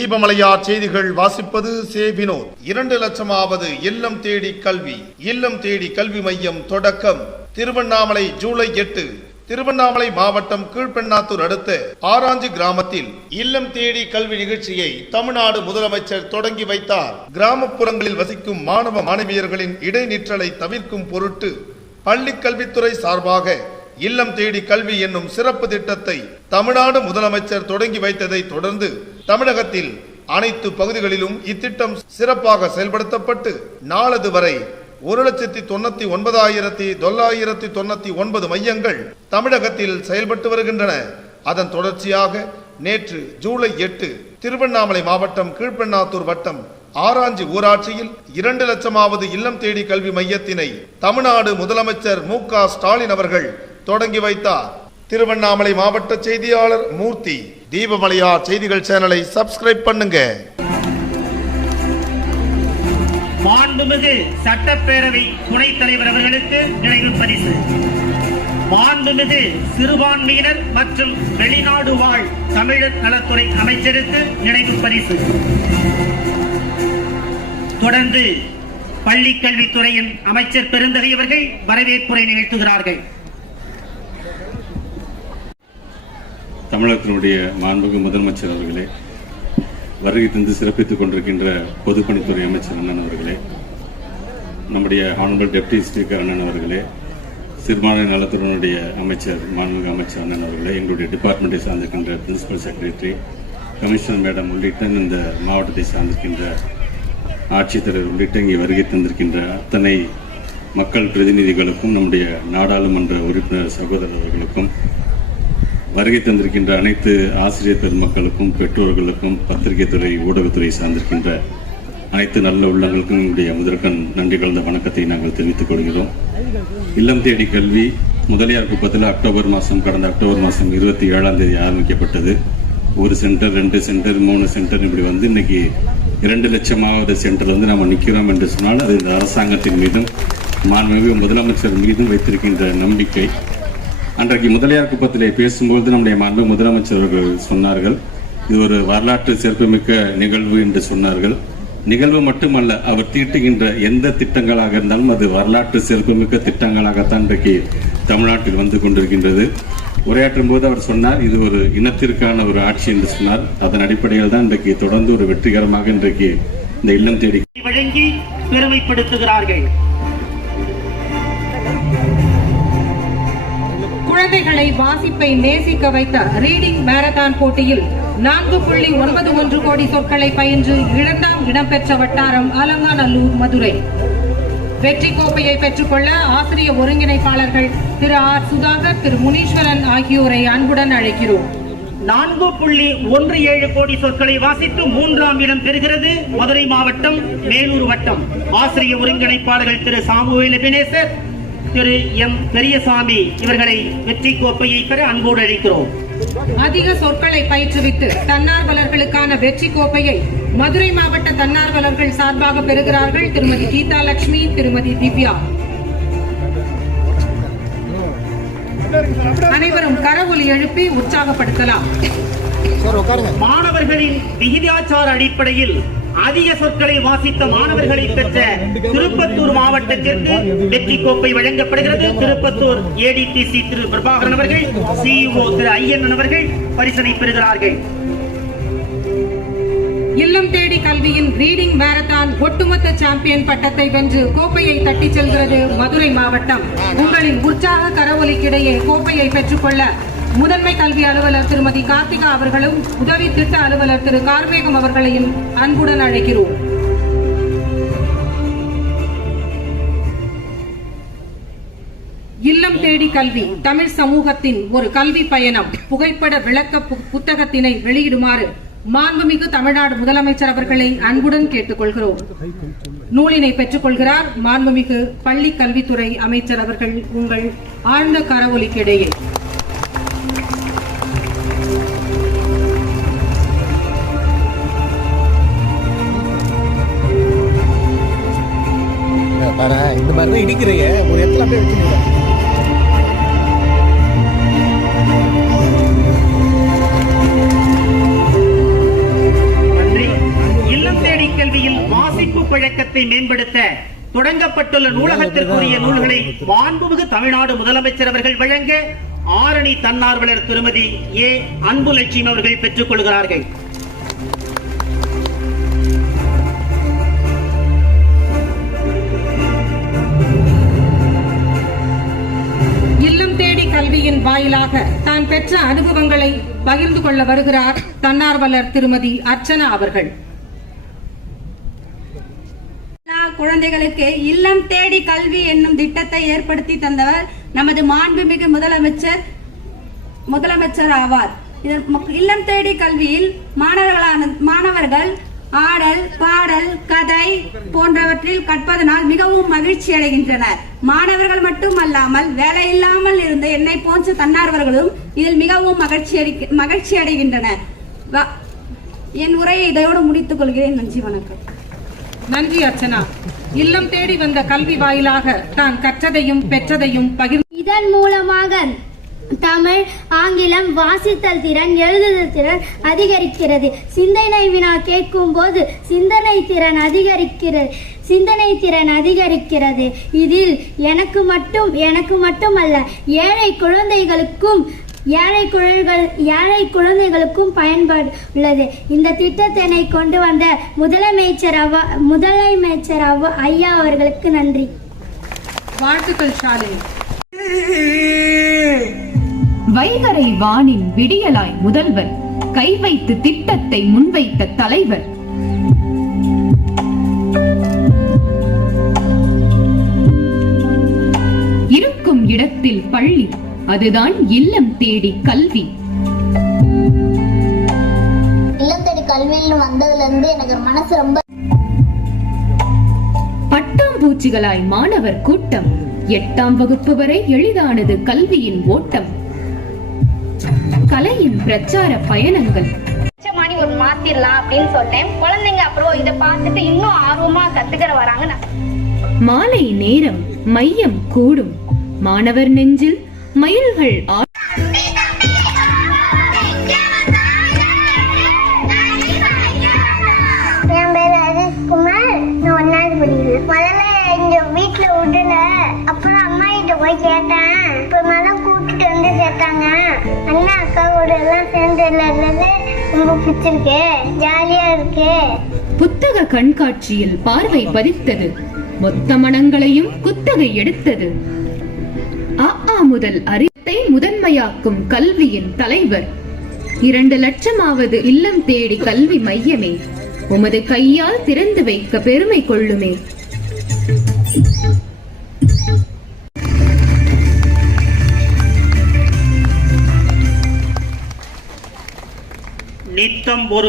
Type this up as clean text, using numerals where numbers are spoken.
தீபமலையார் செய்திகள் வாசிப்பது சே வினோத். 2 லட்சமாவது இல்லம் தேடி கல்வி. இல்லம் தேடி கல்வி மையம் தொடக்கம். திருவண்ணாமலை ஜூலை 8. திருவண்ணாமலை மாவட்டம் கீழ்பெண்ணாத்தூர் அடுத்த ஆராஞ்சி கிராமத்தில் இல்லம் தேடி கல்வி நிகழ்ச்சியை தமிழ்நாடு முதலமைச்சர் தொடங்கி வைத்தார். கிராமப்புறங்களில் வசிக்கும் மாணவ மாணவியர்களின் இடைநிற்றலை தவிர்க்கும் பொருட்டு பள்ளி கல்வித்துறை சார்பாக இல்லம் தேடி கல்வி என்னும் சிறப்பு திட்டத்தை தமிழ்நாடு முதலமைச்சர் தொடங்கி வைத்ததை தொடர்ந்து தமிழகத்தில் அனைத்து பகுதிகளிலும் இத்திட்டம் சிறப்பாக செயல்படுத்தப்பட்டு நாளது வரை 1,99,999 மையங்கள் தமிழகத்தில் செயல்பட்டு வருகின்றன. அதன் தொடர்ச்சியாக நேற்று ஜூலை 8 திருவண்ணாமலை மாவட்டம் கீழ்பெண்ணாத்தூர் வட்டம் ஆராஞ்சி ஊராட்சியில் 2 லட்சமாவது இல்லம் தேடி கல்வி மையத்தினை தமிழ்நாடு முதலமைச்சர் மு.க. ஸ்டாலின் அவர்கள் தொடங்கி வைத்தார். திருவண்ணாமலை மாவட்ட செய்தியாளர் மூர்த்தி. தீபமலையார் செய்திகள் சேனலை சப்ஸ்கிரைப் பண்ணுங்க. மாண்புமிகு சட்டப்பேரவை துணைத் தலைவர் அவர்களுக்கு நினைவு பரிசு. மாண்புமிகு சிறுபான்மையினர் மற்றும் வெளிநாடு வாழ் தமிழர் நலத்துறை அமைச்சருக்கு நினைவு பரிசு. தொடர்ந்து பள்ளி கல்வித்துறையின் அமைச்சர் பெருந்தகை அவர்கள் வரவேற்புரை நிகழ்த்துகிறார்கள். தமிழகத்தினுடைய மாண்புமிகு முதலமைச்சர் அவர்களே, வருகை தந்து சிறப்பித்துக் கொண்டிருக்கின்ற பொதுப்பணித்துறை அமைச்சர் அண்ணன் அவர்களே, நம்முடைய ஹானரபிள் டெப்டி ஸ்பீக்கர் அண்ணன் அவர்களே, சிறுபான்மை நலத்துறையினுடைய அமைச்சர் மாண்புமிகு அமைச்சர் அண்ணன் அவர்களே, எங்களுடைய டிபார்ட்மெண்ட்டை சார்ந்திருக்கின்ற பிரின்சிபல் செக்ரட்டரி, கமிஷனர் மேடம் உள்ளிட்ட இந்த மாவட்டத்தை சார்ந்திருக்கின்ற ஆட்சித்தலைவர் உள்ளிட்ட இங்கே வருகை தந்திருக்கின்ற அத்தனை மக்கள் பிரதிநிதிகளுக்கும், நம்முடைய நாடாளுமன்ற உறுப்பினர் சகோதரர்களுக்கும், வருகை தந்திருக்கின்ற அனைத்து ஆசிரியர் பெருமக்களுக்கும், பெற்றோர்களுக்கும், பத்திரிகை துறை ஊடகத்துறை சார்ந்திருக்கின்ற அனைத்து நல்ல உள்ளங்களுக்கும் என்னுடைய முதற்கண் நன்றி கலந்த வணக்கத்தை நாங்கள் தெரிவித்துக் கொள்கிறோம். இல்லம் தேடி கல்வி முதலியார் குப்பத்தில் கடந்த அக்டோபர் மாதம் 27ஆம் தேதி ஆரம்பிக்கப்பட்டது. 1 சென்டர், 2 சென்டர், 3 சென்டர் இப்படி வந்து இன்னைக்கு 2 லட்சமாவது சென்டர் வந்து நம்ம நிற்கிறோம் என்று சொன்னால் அது இந்த அரசாங்கத்தின் மீதும் மாண்புமிகு முதலமைச்சர் மீதும் வைத்திருக்கின்ற நம்பிக்கை. அன்றைக்கு முதலியார் குப்பத்திலே பேசும்போது நம்முடைய மாண்பு முதலமைச்சர் அவர்கள் சொன்னார்கள், இது ஒரு வரலாற்று சிறப்புமிக்க நிகழ்வு என்று சொன்னார்கள். நிகழ்வு மட்டுமல்ல, அவர் தீட்டுகின்ற எந்த திட்டங்களாக இருந்தாலும் அது வரலாற்று சிறப்புமிக்க திட்டங்களாகத்தான் இன்றைக்கு தமிழ்நாட்டில் வந்து கொண்டிருக்கின்றது. உரையாற்றும் போது அவர் சொன்னார், இது ஒரு இனத்திற்கான ஒரு ஆட்சி என்று சொன்னார். அதன் அடிப்படையில் தான் இன்றைக்கு தொடர்ந்து ஒரு வெற்றிகரமாக இன்றைக்கு இந்த இல்லம் தேடி வழங்கி பெருமைப்படுத்துகிறார்கள். குழந்தைகளை வாசிப்பை நேசிக்க வைத்த ரீடிங் மாரத்தான் போட்டியில் 4.91 கோடி சொற்களை பயின்று 2ஆம் இடம் பெற்ற வட்டாரம் அலங்காநல்லூர், மதுரை. வெற்றி கோப்பையை பெற்றுக்கொள்ள ஆசிரிய ஒருங்கிணைப்பாளர்கள் திரு ஆர். சுதாகர், திரு முனீஸ்வரன் ஆகியோரை அன்புடன் அழைக்கிறோம். 4.17 கோடி சொற்களை வாசித்து 3ஆம் இடம் பெறுகிறது மதுரை மாவட்டம் மேலூர் வட்டம். ஆசிரிய ஒருங்கிணைப்பாளர்கள் திரு சாமுவேல் எபினேசர், திரு எம். பெரியசாமி இவர்களை வெற்றி கோப்பையை பெற அன்போடு அழைக்கிறோம். அதிக சொற்களை பயிற்றுவித்து தன்னார்வலர்களுக்கான வெற்றி கோப்பையை மதுரை மாவட்ட தன்னார்வலர்கள் சார்பாக பெறுகிறார்கள் திருமதி கீதா லட்சுமி, திருமதி திவ்யா. அனைவரும் கரவொலி எழுப்பி உற்சாகப்படுத்தலாம். மாணவர்களின் விகிதாச்சார அடிப்படையில் அதிக சொற்களை வாசித்த மாணவர்களை பெற்ற திருப்பத்தூர் மாவட்டத்திற்கு வெற்றி கோப்பை வழங்கப்படுகிறது. திருப்பத்தூர் ஏடிடிசி திரு பிரபாகரன் அவர்கள், சிஇஓ திரு ஐயன் அவர்கள் பரிசனை பெறுகிறார்கள். இல்லம் தேடி கல்வியின் ரீடிங் மாரத்தான் ஒட்டுமொத்த சாம்பியன் பட்டத்தை வென்று கோப்பையை தட்டிச் செல்கிறது மதுரை மாவட்டம். உங்களின் உற்சாக கரவொலிக்கிடையே கோப்பையை பெற்றுக்கொள்ள முதன்மை கல்வி அலுவலர் திருமதி கார்த்திகா அவர்களும் உதவி திட்ட அலுவலர் திரு கார்மேகம் அவர்களையும் அன்புடன் அழைக்கிறோம். இல்லம் தேடி கல்வி தமிழ் சமூகத்தின் ஒரு கல்வி பயணம் புகைப்பட விளக்க புத்தகத்தினை வெளியிடுமாறு மாண்புமிகு தமிழ்நாடு முதலமைச்சர் அவர்களை அன்புடன் கேட்டுக்கொள்கிறோம். நூலினை பெற்றுக்கொள்கிறார் மாண்புமிகு பள்ளி கல்வித்துறை அமைச்சர் அவர்கள். உங்கள் ஆழ்ந்த கரவொலிக்கிடையே இந்த மாதிரி தான் இடிக்கிறைய ஒரு இடத்துல அப்படியே வச்சுருக்கேன். வழக்கத்தை மேம்படுத்த தொடங்கப்பட்டுள்ள நூலகத்திற்குரிய நூல்களை மாண்புமிகு தமிழ்நாடு முதலமைச்சர் அவர்கள் வழங்க ஆரணி தன்னார்வலர் திருமதி ஏ அன்புலட்சுமி அவர்கள் பெற்றுக் கொள்கிறார்கள். இல்லம் தேடி கல்வியின் வாயிலாக தான் பெற்ற அனுபவங்களை பகிர்ந்து கொள்ள வருகிறார் தன்னார்வலர் திருமதி அர்ச்சனா அவர்கள். குழந்தைகளுக்கு இல்லம் தேடி கல்வி என்னும் திட்டத்தை ஏற்படுத்தி தந்தவர் நமது மாண்புமிகு முதலமைச்சர் ஆவார். இல்லம் தேடி கல்வியில் மாணவர்கள் ஆடல், பாடல், கதை போன்றவற்றில் கற்பதனால் மிகவும் மகிழ்ச்சி அடைகின்றனர். மாணவர்கள் மட்டுமல்லாமல் வேலையில்லாமல் இருந்த என்னை போன்ற தன்னார்வர்களும் இதில் மிகவும் மகிழ்ச்சி அடைகின்றனர். என் உரையை இதோடு முடித்துக் கொள்கிறேன். நன்றி, வணக்கம். நன்றி அர்ச்சனா. இல்லம் தேடி வந்த கல்வி வாயிலாக தான் கற்றதையும் பெற்றதையும் பகிர்ந்து இதன் மூலமாக தமிழ், ஆங்கிலம், வாசித்தல் திறன், எழுதுதல் திறன் அதிகரிக்கிறது. சிந்தனை வினா கேட்கும் போது சிந்தனை திறன் அதிகரிக்கிறது. இதில் எனக்கு மட்டுமல்ல ஏழை குழந்தைகளுக்கும் பயன்பாடு உள்ளது. இந்த திட்டத்தினை கொண்டு வந்த முதலமைச்சர் ஐயா அவர்களுக்கு நன்றி. வாழ்த்துக்கள் ஷாலினி. வைகரை வானின் விடியலாய் முதல்வர், கை வைத்து திட்டத்தை முன்வைத்த தலைவர். இருக்கும் இடத்தில் பள்ளி, அதுதான் இல்லம் தேடி கல்வி. இல்லம் தேடி கல்வியில் வந்ததுல இருந்து எனக்கு மனசு ரொம்ப. பட்டாம்பூச்சிகளாய் மாணவர் கூட்டம், 8ஆம் வகுப்பு வரை எளிதானது கல்வியின் ஓட்டம். கலையின் பிரச்சார பயணங்கள். ஒரு மாத்திரலாம் அப்படின்னு சொன்னேன். குழந்தைங்க அப்புறம் இதை பார்த்துட்டு இன்னும் ஆர்வமா கத்துக்கிற வராங்க. மாலை நேரம் மையம் கூடும், மாணவர் நெஞ்சில் மயில்கள். என் பேர் ஹரிஷ்குமார். நான் 1வது படிக்கிறேன். முதல்ல எங்க வீட்டுல விட்டுல, அப்புறம் அம்மா கிட்ட போய் கேட்டேன். அப்புறமா கூப்பிட்டு வந்து சேர்த்தாங்க. அண்ணா அக்கா கூட எல்லாம் சேர்ந்து ரொம்ப பிடிச்சிருக்கு, ஜாலியா இருக்கு. புத்தக கண்காட்சியில் பார்வை பதித்தது, மொத்த மனங்களையும் குத்தகை எடுத்தது. ஆ முதல் அறிவை முதன்மையாக்கும் கல்வியின் தலைவர். 2 லட்சமாவது இல்லம் தேடி கல்வி மையமே, உமது கையால் திறந்து வைக்க பெருமை கொள்ளுமே. நித்தம் ஒரு